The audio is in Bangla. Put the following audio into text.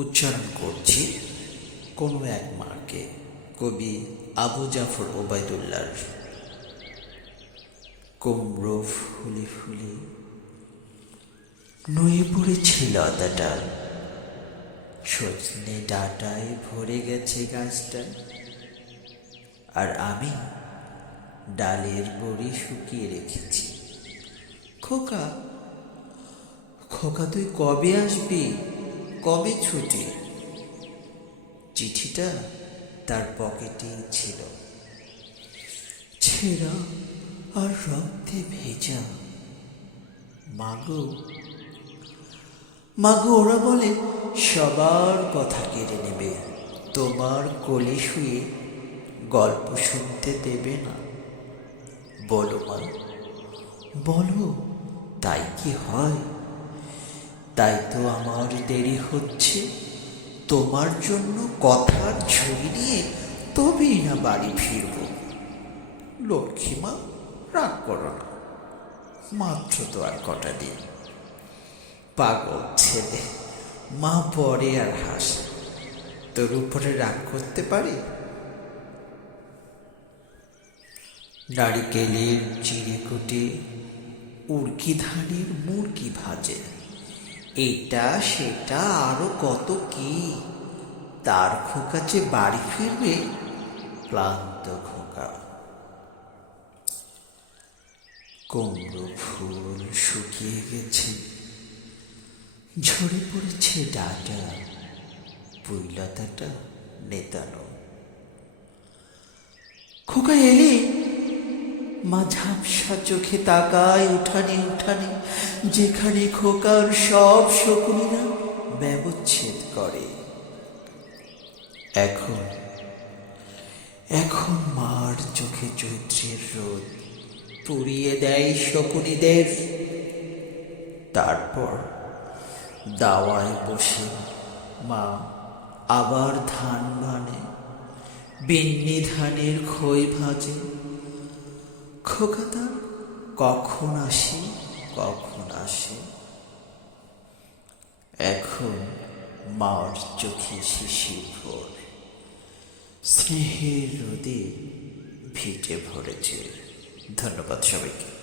উচ্চারণ করছি। কোনো এক মাকে কবি আবু জাফর ওবায়দুল্লার কুমড়ো ফুলে ফুলে নুয়ে পড়েছে লতাটা, সজনে ডাটায় ভরে গেছে গাছটা, আর আমি ডালের বড়ি শুকিয়ে রেখেছি। খোকা খোকা তুই কবে আসবি? কবে ছুটি? চিঠিটা তার পকেটেই ছিল। ছেঁড়া আর রক্তে ভেজা। মাগো মাগো, ওরা বলে, সবার কথা কেড়ে নেবে। তোমার কোলে শুয়ে গল্প শুনতে দেবে না। বলো মা, বলো, তাই কি হয়? তাই তো আমার দেরি হচ্ছে। তোমার জন্য কথার ঝুড়ি নিয়ে তবেই না বাড়ি ফিরব। লক্ষ্মীমা রাগ করো না। মাত্র তো আর কটা দিন। পাগল ছেলে, মা পরে আর হাসে। তোর উপরে রাগ করতে পারি? নারিকেলের চিড়ে কুটে উড়কি ধানের মুরগি ভাজে। এটা, সেটা, আরও কত কি? তার খোকা যে বাড়ি ফিরবে, ক্লান্ত খোকা। কুমড়ো ফুল শুকিয়ে গেছে। ঝরে পড়েছে ডাটা, পুইলতাটা নেতানো। খোকা এলি মা ঝাপসা চোখে তাকায় উঠানে উঠানে, যেখানে খোকার সব শকুনিরা ব্যবচ্ছেদ করে। এখন এখন মার চোখে চৈত্রের রোদ পুড়িয়ে দেয় শকুনিদের। তারপর দাওয়ায় বসে মা আবার ধান বানে, বিন্নি ধানের খই ভাজে খোকা তার কখন আসি, কখন আসে? এখন মার চোখে শিশির ভোর, স্নেহের রোদে ভিটে ভরেছে। ধন্যবাদ সবাইকে।